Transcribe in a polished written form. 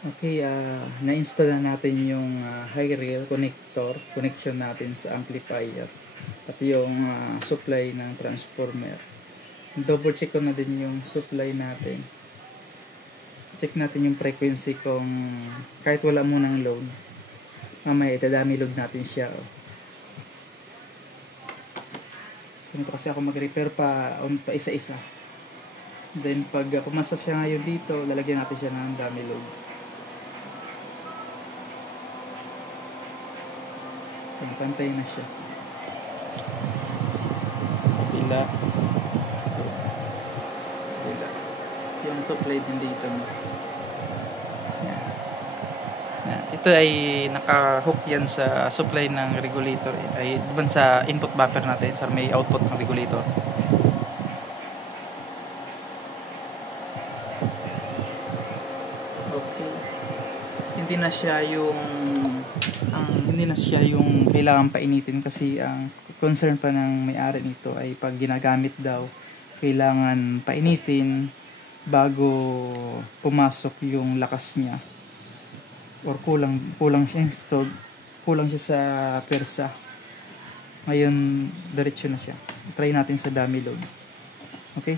Okay, na-install na natin yung high rail connection natin sa amplifier at yung supply ng transformer. Double check ko na din yung supply natin. Check natin yung frequency kung kahit wala munang load. Mamaya itadami load natin siya. Ganito kasi ako mag-repair pa isa-isa. Then pag pumasa siya ngayon dito, lalagyan natin siya ng dummy load. Pantay na siya. Pila. Yung supply din dito mo. Yan. Yan. Ito ay naka-hook yan sa supply ng regulator. Ay diban sa input buffer natin. Sa may output ng regulator. Okay. Hindi na siya yung kailangan painitin kasi ang concern pa ng may-ari nito ay pag ginagamit daw kailangan painitin bago pumasok yung lakas niya or kulang siya sa persa. Ngayon diretso na siya. Try natin sa dummy load. Okay?